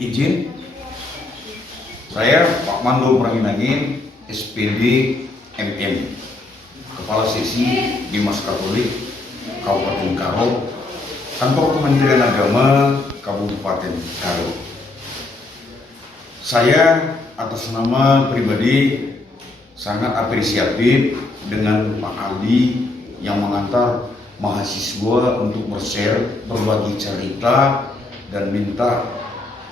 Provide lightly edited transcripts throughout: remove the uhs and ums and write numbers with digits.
Izin, saya Pak Mando Pranginangin, SPD MM, Kepala Sesi Bimas Katolik Kabupaten Karo, Kantor Kementerian Agama Kabupaten Karo. Saya atas nama pribadi sangat apresiatif dengan Pak Ali yang mengantar mahasiswa untuk bershare, berbagi cerita, dan minta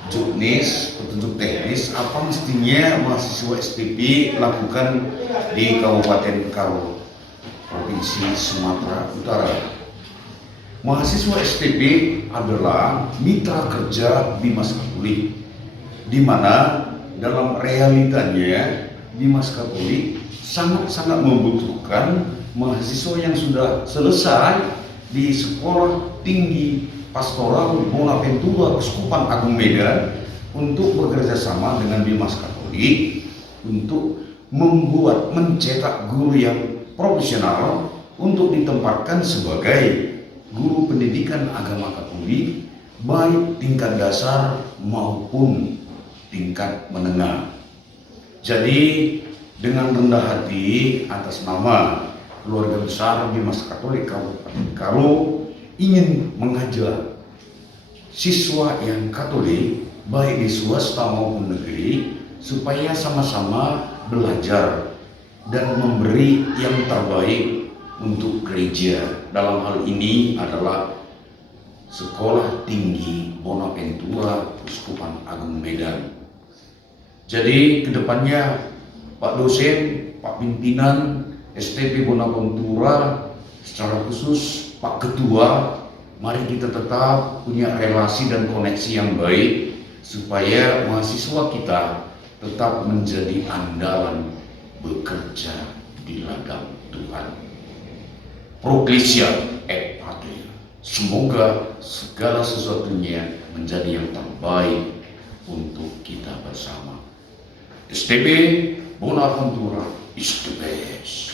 juknis, petunjuk teknis apa mestinya mahasiswa STP lakukan di Kabupaten Karo, Provinsi Sumatera Utara. Mahasiswa STP adalah mitra kerja Bimas Katolik, di mana dalam realitanya Bimas Katolik sangat-sangat membutuhkan mahasiswa yang sudah selesai di Sekolah Tinggi Pastoral Bonaventura Keuskupan Agung Medan untuk bekerja sama dengan Bimas Katolik untuk mencetak guru yang profesional untuk ditempatkan sebagai guru pendidikan agama Katolik baik tingkat dasar maupun tingkat menengah. Jadi dengan rendah hati atas nama keluarga besar Bimas Katolik Kabupaten Karo ingin mengajak siswa yang Katolik baik di swasta maupun negeri supaya sama-sama belajar dan memberi yang terbaik untuk gereja. Dalam hal ini adalah Sekolah Tinggi Bonaventura Keuskupan Agung Medan. Jadi kedepannya Pak dosen, Pak pimpinan STP Bonaventura, secara khusus Pak Ketua, mari kita tetap punya relasi dan koneksi yang baik supaya mahasiswa kita tetap menjadi andalan bekerja di ladang Tuhan. Proclesia et Patria. Semoga segala sesuatunya menjadi yang terbaik untuk kita bersama. STP Bonaventura is the best.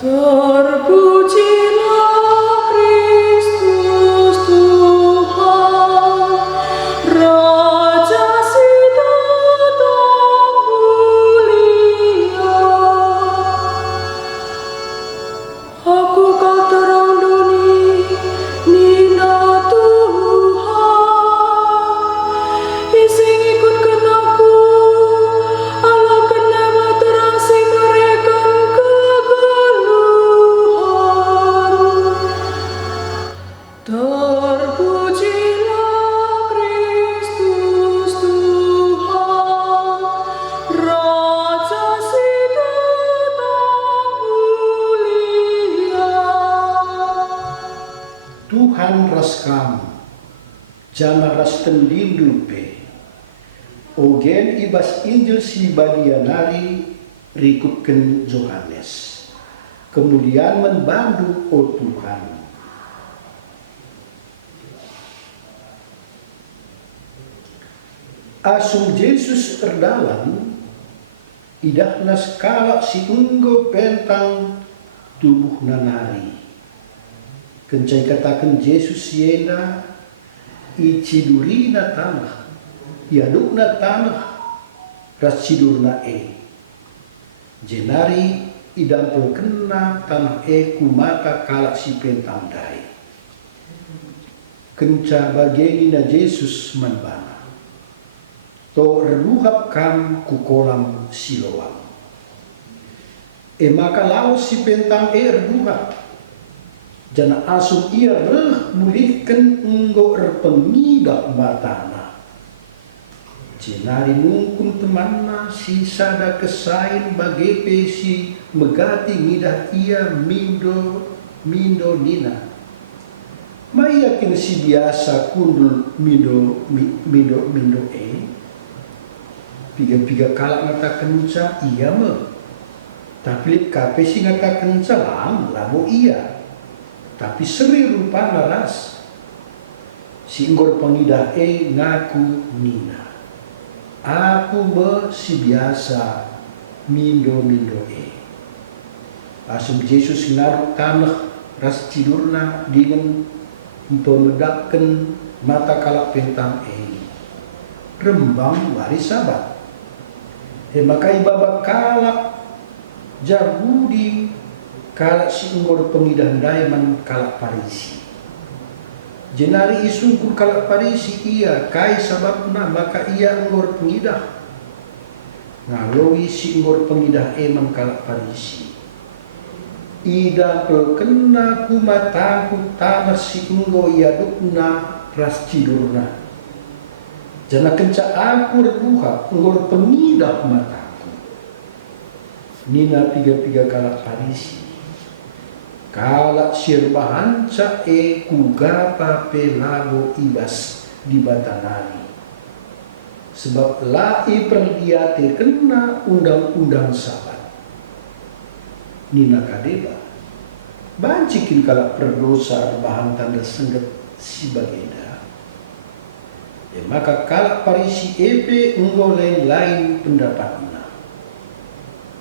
Terpujilah Kristus Tuhan, Raja Sita tak mulia. Aku kau terang duni, Nina Tuhan, ising ikutkan aku, Allah kena terang sing mereka kegeluhan. Terpujilah Kristus Tuhan, Raja Sita tak mulia. Tuhan ras kam, jana ras tendindu pe. Ogen ibas Injil si badianari rikutken Yohanes. Kemudian membantu o Tuhan. Asum Yesus erdalan, idah nas kalak si unggo pentang tubuh nanari. Kencai katakan Yesus yena iciduri na tanah, yaduk na tanah, racidur na jenari idam pelkena tanah kumata kalak si pentang dai. Kenca bageni na Yesus manbana. To reluhap kam ku kolam Siloam. Maka lau si pentang reluhap. Jana asum ia mulihkan enggo pengidak batana. Jenari nungkun temanna si sada kesain bagepe si megati ngidah ia mindo nina. Ma yakin si biasa kundul mindo Piga kalak ngatakan ca iya me. Tapi kape si ngatakan ca lamo iya. Tapi seri rupa naras. Si enggor pengidah ngaku nina. Aku si biasa mindo Asum Yesus ngaruh tanah ras tidurna dengan pemedakkan mata kalak pentang rembang waris sabat. Maka ibaba kalak Yahudi kalak si enggor pengidah daiman kalak Parisi. Jenari isungkur kalak Parisi ia kai sababna maka ia enggor pengidah. Ngalowi si enggor pengidah emang kalak Parisi. Ida pelkena kumataku tanah si enggo yadukna ras cidurna. Jana kenca aku reduha enggor pengidah mataku. Nina tiga kalak Parisi. Kalak sirbahan ca kugapa pelago ibas di batanari. Sebab lai perdiate kena undang-undang sabat. Nina kadeba. Bancikin kalak perdosa bahan tanda sengget si bagenda. Maka kalak Parisi enggo lain pendapatna.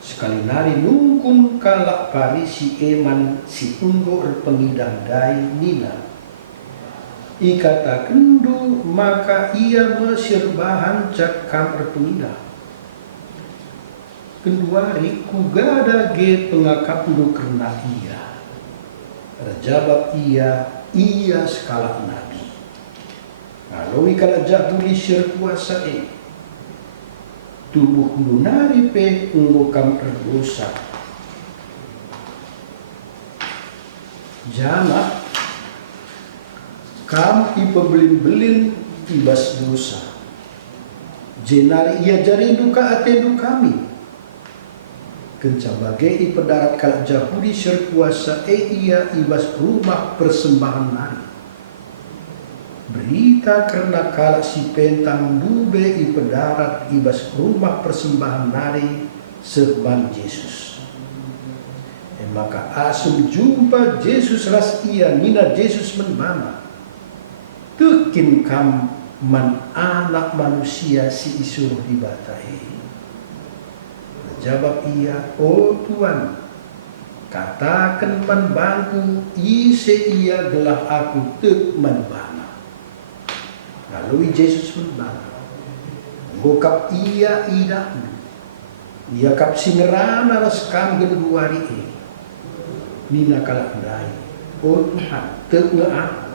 Sekali nari nungkun kalak Parisi eman si enggo pengidah dai nina. Ikata kendu maka ia mesir bahan cakam pengidah. Keduari kugada ge pengakap du kerna ia. Rejabab ia sekala nabi. Kalau ikala jahuli sir kuasa tubuh lunari pe enggo kam berdosa. Jana kam ipebelin-belin ibas dosa. Jenari ia jarindu ka atendu kami. Kenca bagai ipedarat kalak jahuli sir kuasa ia ibas rumah persembahan nari. Berita karena kalak si pentang dube ipedarat ibas rumah persembahan nari seban Yesus. Maka asum jumpa Yesus ras ia nina Yesus menbana. Tekin kam man anak manusia si isuruh dibatai. Jawab ia, oh Tuhan, katakan man bangku ise ia gelah aku tek man bana. Lalu Yesus membana. Gokap ia ida. Ia kap singerana ras kamgen buari e. Nina kalak dai. Oh Tuhan, tek aku.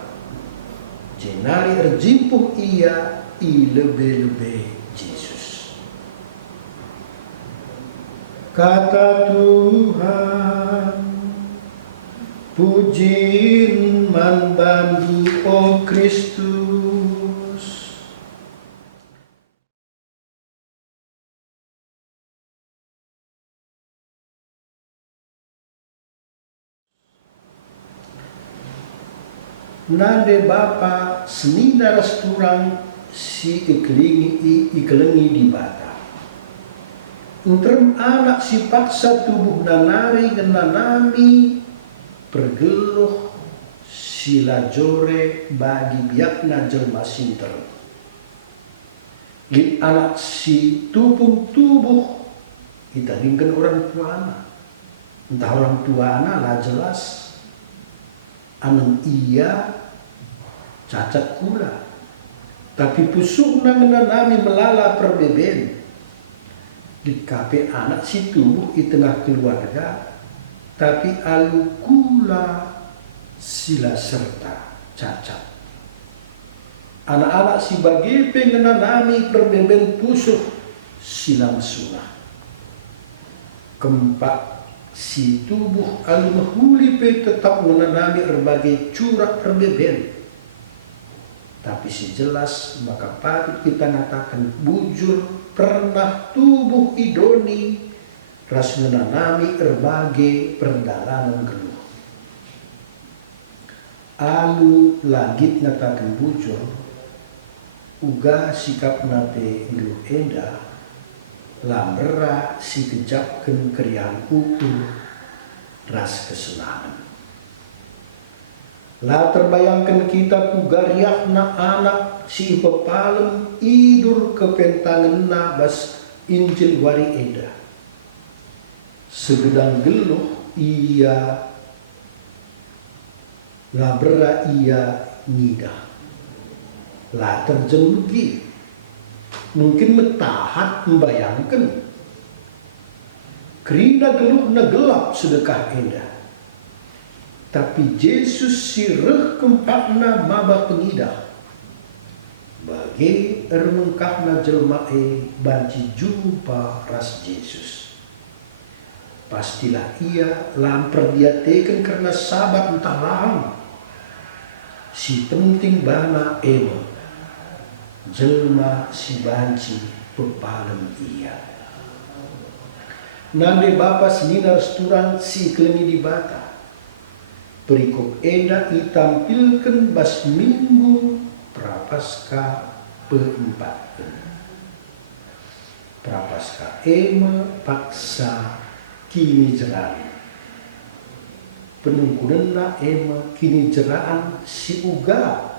Jenari erjimpuh ia i lebe-lebe Yesus. Kata Tuhan, pujiin man bandu o Kristus. Nande Bapa senina resturang si ikelengi di bata. Entrem anak si paksa tubuh nanari genanami pergeluh sila jore bagi biakna jelma sinter. Lip anak si tubuh kita ringkan orang tuana. Entah orang tuana lah jelas anem iya cacat kula. Tapi pusukna genanami melala perbeben. Di kape anak si tubuh di tengah keluarga, tapi alukula sila serta cacat. Anak-anak si bagi pengenanami perbeben pusuh sila mesunah. Keempat si tubuh alu mahuli pe tetap menanami berbagai curak perbeben. Tapi si jelas maka patut kita nyatakan bujur pernah tubuh idoni ras menanami berbagai perdalanan geluh. Alu langit nyatakan bujur uga sikap nate geluh enda lambera si kejapkan keriang ukur ras kesenangan. Lah terbayangkan kita ku gariakna anak si pepalem idur kepentangan nabas Injil wari eda. Segedang geluh ia labera ia nida. Lah terjenggi mungkin metahat membayangkan kerina geluh na gelap sedekah eda. Tapi Yesus sireh kempakna maba pengidah. Bagi ermengkahna jelmae banci jumpa ras Yesus. Pastilah ia lamper diateken karena sabat entah lahang. Si penting bana ema. Jelma si banci pepalem ia. Nande Bapa senina restoran si kelengi di bata. Perikop enda ditampilkan bas minggu prapaskah peempat. Prapaskah ema paksa kini jeran. Penungkunena ema kini jeraan si uga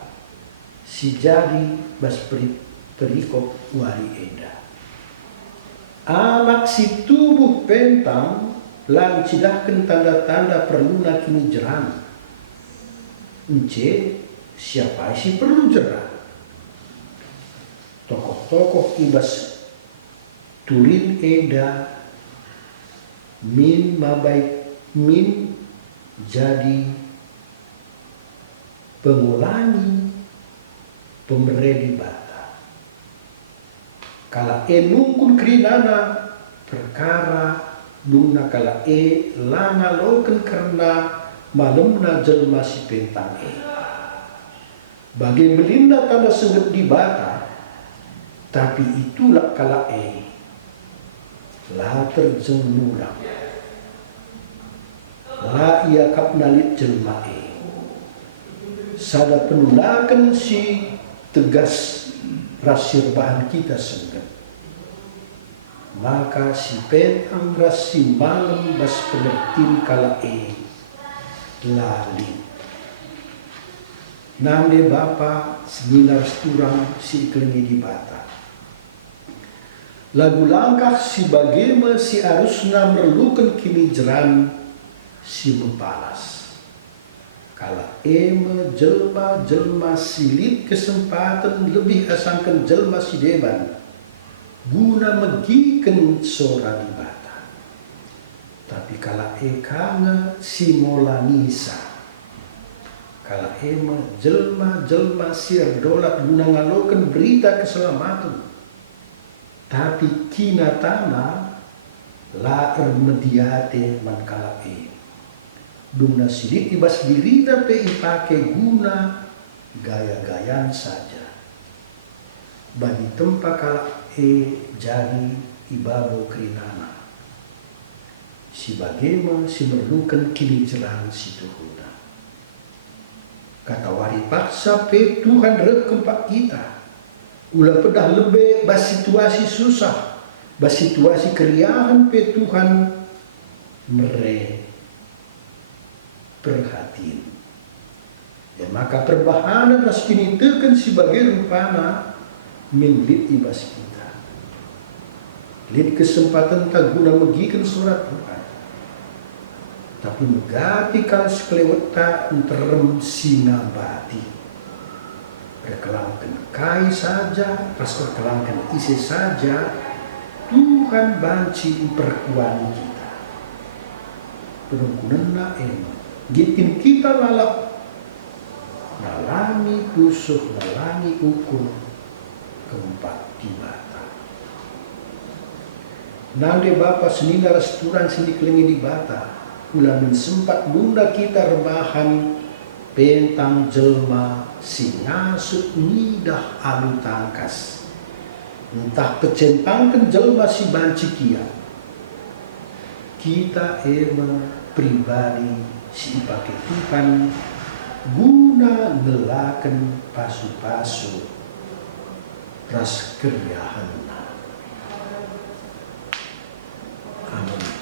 si jadi bas perikop wari enda. Anak si tubuh pentang lang cidahkan tanda-tanda perluna kini jeran. Ence siapa si perlu jeran? Tokoh-tokoh ibas turin eda min mabai min jadi pengulangi pemeredi bata. Kala enungkun kerinana perkara dungna kala lana loken karena malemna jelma si pentang Bagi melinda tanda sengget di bata, tapi itulah kala lah terjengmulang. Lah ia kap nalit jelma sada penulakan si tegas rasir bahan kita sengget. Maka si petang ras si malam bas penertin kala lali. Nande Bapa seminar turang si kelengi di bata. Lagu langkah si bagema si arusna merlukan kini jeran si mepalas. Kala jelma-jelma silit kesempatan lebih asangkan jelma si deban guna megiken sora di bata. Tapi kala kanga si mola nisa, kala jelma-jelma sir dolat guna ngaloken berita keselamatan. Tapi kina tanah laer mediate man kala Dumna sidik ibas dirita pe ipake guna gaya-gayan saja. Bagi tempat kala jadi ibabo kerinana. Si bagema si merlukan kini jeran si Tuhuna. Kata wari paksa pe Tuhan rekem pak kita. Ulah pedah lebih bas situasi susah. Bas situasi keriahan pe Tuhan perhatian. Ya maka perbahanan mas kini tekan sebagai rupana milik ibas kita. Lid kesempatan tak guna megikan surat Tuhan. Tapi megati kal sekeleweta unterem sinabati. Perkelangkan kai saja, pas perkelangkan isi saja, Tuhan banci perkuan kita. Penungkunena gitin kita lalap nalangi tusuk, nalangi ukur keempat di bata. Nande Bapa senina resturan sini kelingi di bata. Ulamin sempat bunda kita rebahan pentang jelma si ngasut nidah alu tangkas. Entah kecentangkan jelma si banci kia. Kita pribadi si pakai Tuhan guna ngelaken pasu-pasu ras keriahan. Amin.